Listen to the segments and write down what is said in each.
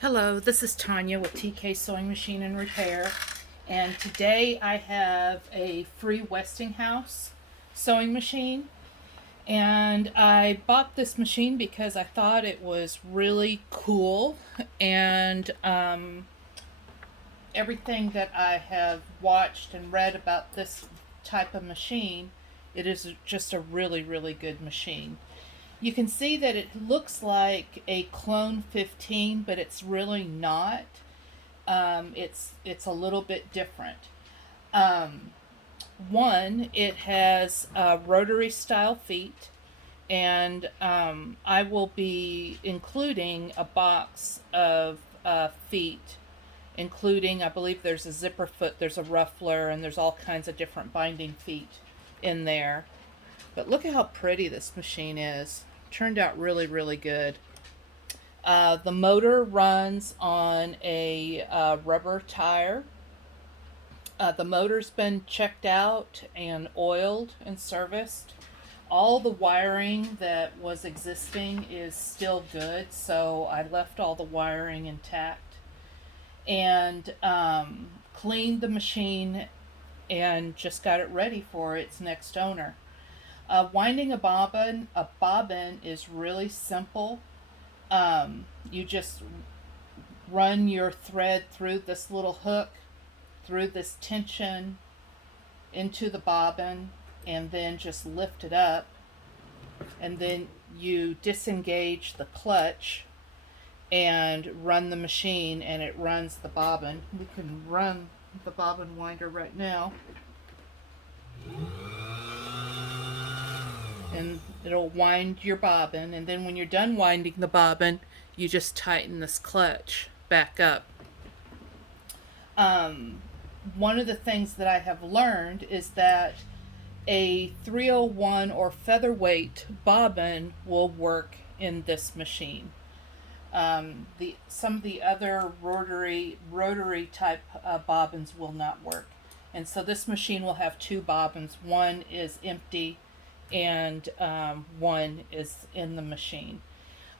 Hello, this is Tanya with TK Sewing Machine and Repair, and today I have a free Westinghouse sewing machine. And I bought this machine because I thought it was really cool, and everything that I have watched and read about this type of machine, it is just a really, really good machine. You can see that it looks like a clone 15, but it's really not. It's a little bit different. Um, One, it has rotary style feet, and I will be including a box of feet, including, I believe there's a zipper foot, there's a ruffler, and there's all kinds of different binding feet in there. But look at how pretty this machine is. Turned out really, really good. The motor runs on a rubber tire. The motor's been checked out and oiled and serviced. All the wiring that was existing is still good, so I left all the wiring intact and cleaned the machine and just got it ready for its next owner. Winding a bobbin is really simple. You just run your thread through this little hook, through this tension into the bobbin, and then just lift it up. And then you disengage the clutch and run the machine, and it runs the bobbin. We can run the bobbin winder right now. And it'll wind your bobbin, and then when you're done winding the bobbin, you just tighten this clutch back up. One of the things that I have learned is that a 301 or featherweight bobbin will work in this machine. Some of the other rotary type bobbins will not work, and so this machine will have two bobbins. One is empty, and one is in the machine.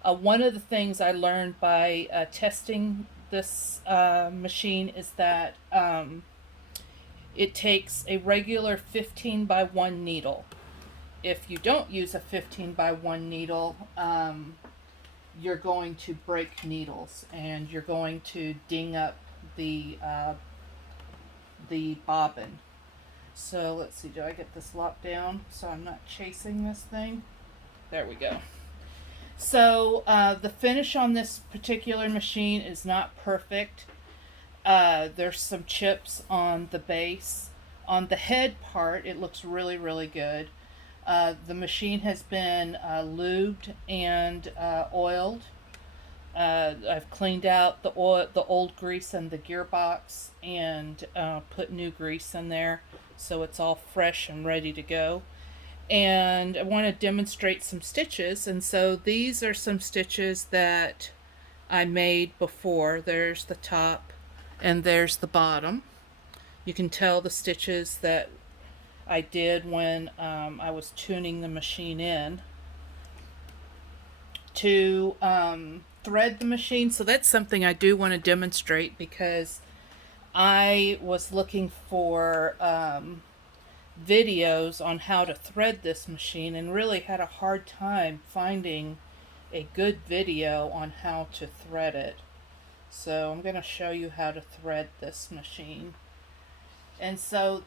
One of the things I learned by testing this machine is that it takes a regular 15 by 1 needle. If you don't use a 15 by 1 needle, you're going to break needles and you're going to ding up the bobbin. So let's see, do I get this locked down so I'm not chasing this thing? There we go. So the finish on this particular machine is not perfect. There's some chips on the base. On the head part, it looks really, really good. The machine has been lubed and oiled. I've cleaned out the old grease in the gearbox and put new grease in there, so it's all fresh and ready to go. And I want to demonstrate some stitches, and so these are some stitches that I made before. There's the top and there's the bottom. You can tell the stitches that I did when I was tuning the machine in to thread the machine. So that's something I do want to demonstrate because I was looking for videos on how to thread this machine and really had a hard time finding a good video on how to thread it. So I'm going to show you how to thread this machine. And so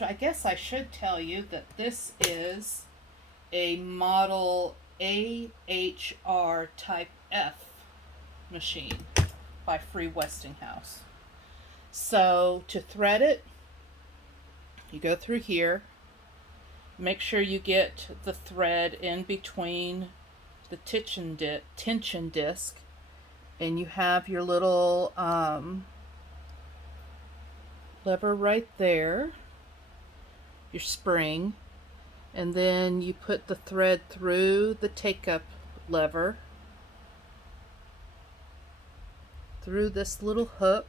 I guess I should tell you that this is a model AHR Type F machine by Free Westinghouse. So to thread it, you go through here, make sure you get the thread in between the tension disc, and you have your little lever right there, your spring, and then you put the thread through the take-up lever, through this little hook.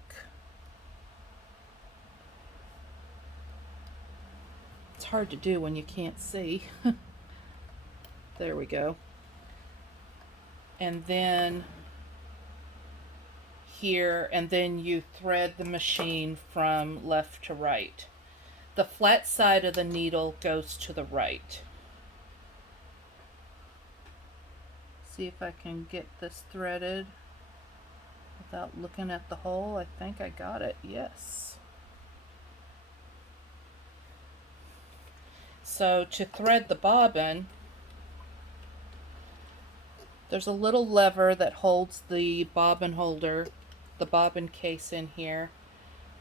It's hard to do when you can't see. There we go. And then here, and then you thread the machine from left to right. The flat side of the needle goes to the right. See if I can get this threaded without looking at the hole. I think I got it. Yes. So to thread the bobbin, there's a little lever that holds the bobbin holder, the bobbin case in here.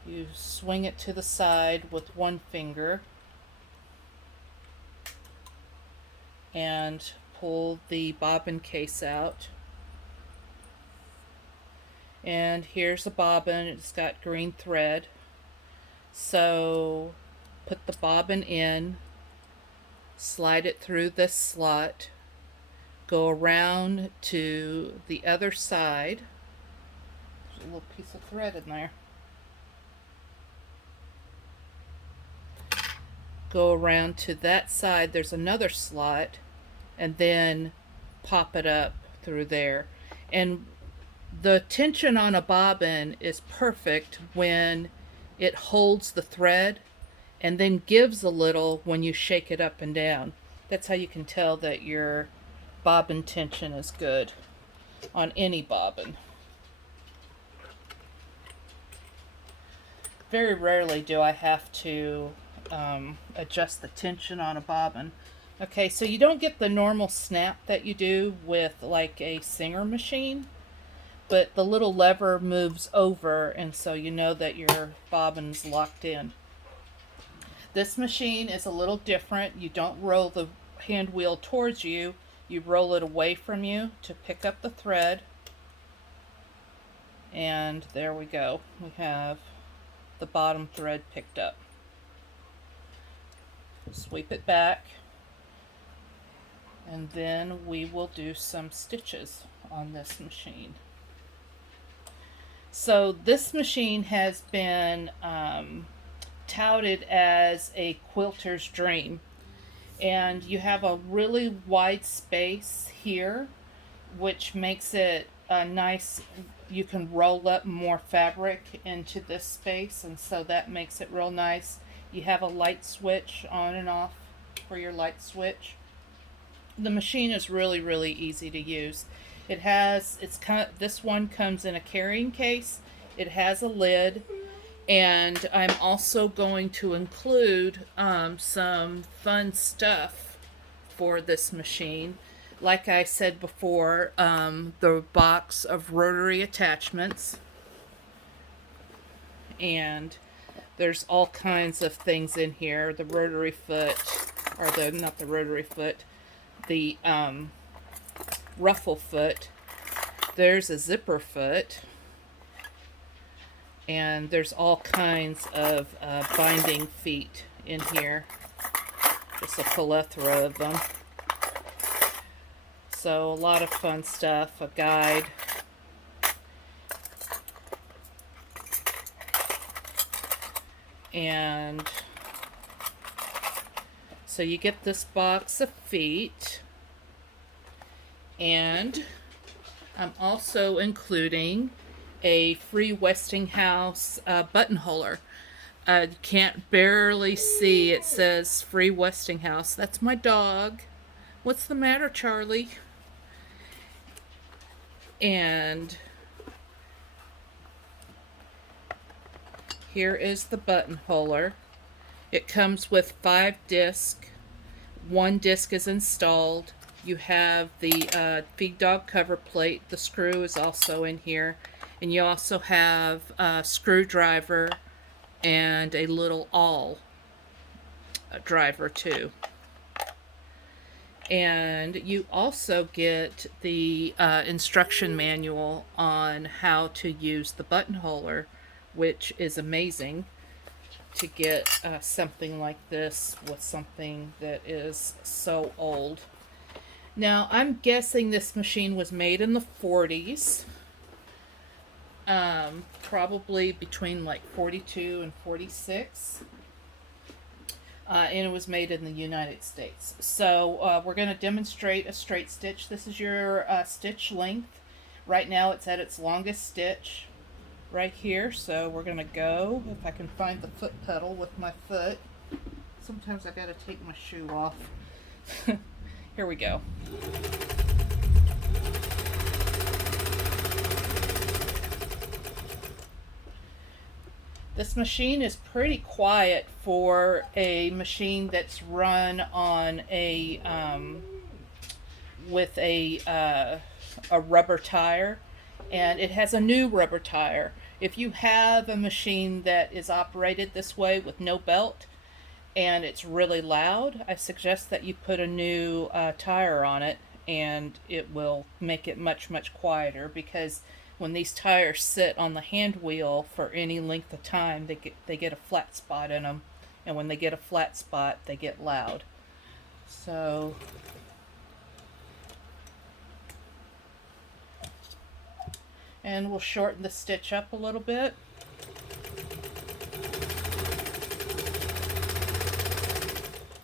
You swing it to the side with one finger and pull the bobbin case out. And here's the bobbin. It's got green thread. So put the bobbin in, slide it through this slot, go around to the other side. There's a little piece of thread in there. Go around to that side, there's another slot, and then pop it up through there. And the tension on a bobbin is perfect when it holds the thread and then gives a little when you shake it up and down. That's how you can tell that your bobbin tension is good on any bobbin. Very rarely do I have to adjust the tension on a bobbin. Okay, so you don't get the normal snap that you do with like a Singer machine, but the little lever moves over, and so you know that your bobbin's locked in. This machine is a little different. You don't roll the hand wheel towards you, you roll it away from you to pick up the thread. And there we go. We have the bottom thread picked up. Sweep it back, and then we will do some stitches on this machine. So this machine has been touted as a quilter's dream, and you have a really wide space here, which makes it nice. You can roll up more fabric into this space, and so that makes it real nice. You have a light switch on and off for your light switch. The machine is really, really easy to use. This one comes in a carrying case. It has a lid, and I'm also going to include some fun stuff for this machine. Like I said before, the box of rotary attachments, and there's all kinds of things in here. The rotary foot, or not the rotary foot, the ruffle foot. There's a zipper foot, and there's all kinds of binding feet in here. Just a plethora of them. So a lot of fun stuff. A guide. And so you get this box of feet, and I'm also including a free Westinghouse buttonholer. You can't barely see, it says free Westinghouse. That's my dog. What's the matter, Charlie? And here is the buttonholer. It comes with 5 discs. 1 disc is installed. You have the feed dog cover plate. The screw is also in here. And you also have a screwdriver and a little awl driver too. And you also get the instruction manual on how to use the buttonholer, which is amazing to get something like this with something that is so old. Now, I'm guessing this machine was made in the 40s, probably between like 42 and 46, and it was made in the United States. So we're going to demonstrate a straight stitch. This is your stitch length. Right now it's at its longest stitch. right here, so we're gonna go, if I can find the foot pedal with my foot. Sometimes I gotta take my shoe off. Here we go. This machine is pretty quiet for a machine that's run on a with a rubber tire, and it has a new rubber tire. If you have a machine that is operated this way with no belt and it's really loud, I suggest that you put a new tire on it, and it will make it much quieter, because when these tires sit on the hand wheel for any length of time, they get a flat spot in them, and when they get a flat spot, they get loud. So and we'll shorten the stitch up a little bit.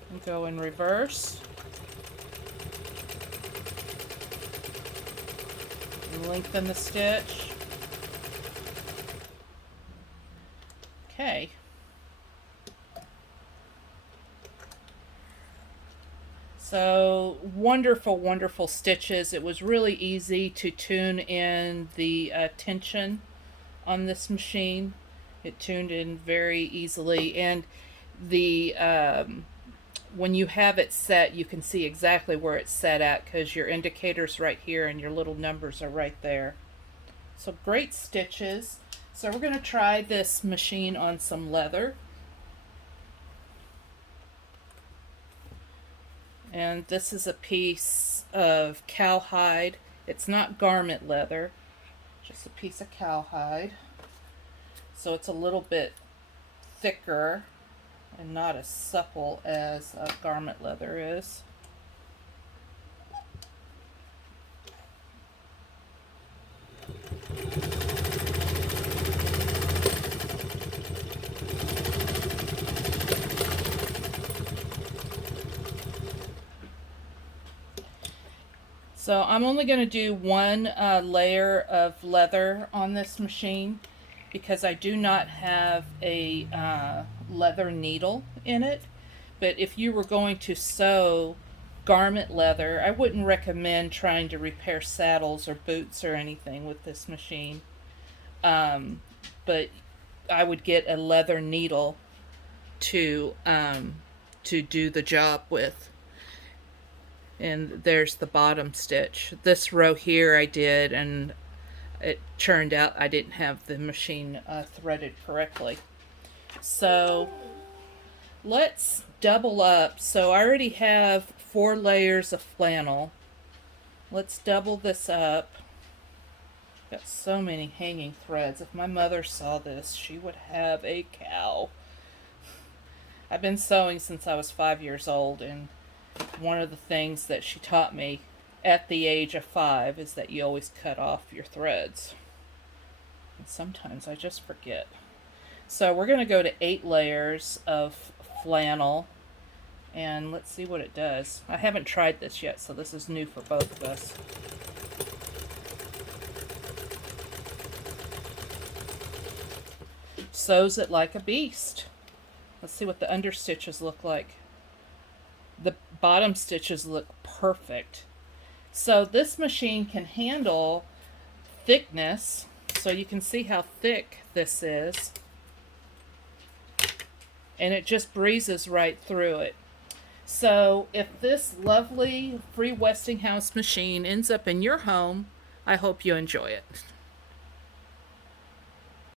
And go in reverse. Lengthen the stitch. Okay. So wonderful stitches. It was really easy to tune in the tension on this machine. It tuned in very easily, and the when you have it set, you can see exactly where it's set at, because your indicator's right here and your little numbers are right there. So great stitches. So we're going to try this machine on some leather. And this is a piece of cowhide. It's not garment leather, just a piece of cowhide. So it's a little bit thicker and not as supple as garment leather is. So I'm only going to do one layer of leather on this machine, because I do not have a leather needle in it. But if you were going to sew garment leather, I wouldn't recommend trying to repair saddles or boots or anything with this machine. But I would get a leather needle to do the job with. And there's the bottom stitch. This row here I did, and it turned out I didn't have the machine threaded correctly. So let's double up. So I already have 4 layers of flannel. Let's double this up. Got so many hanging threads. If my mother saw this, she would have a cow. I've been sewing since I was 5 years old, and one of the things that she taught me at the age of 5 is that you always cut off your threads. And sometimes I just forget. So we're going to go to 8 layers of flannel, and let's see what it does. I haven't tried this yet, so this is new for both of us. Sews it like a beast. Let's see what the under stitches look like. The bottom stitches look perfect. So this machine can handle thickness, so you can see how thick this is, and it just breezes right through it. So if this lovely free Westinghouse machine ends up in your home, I hope you enjoy it.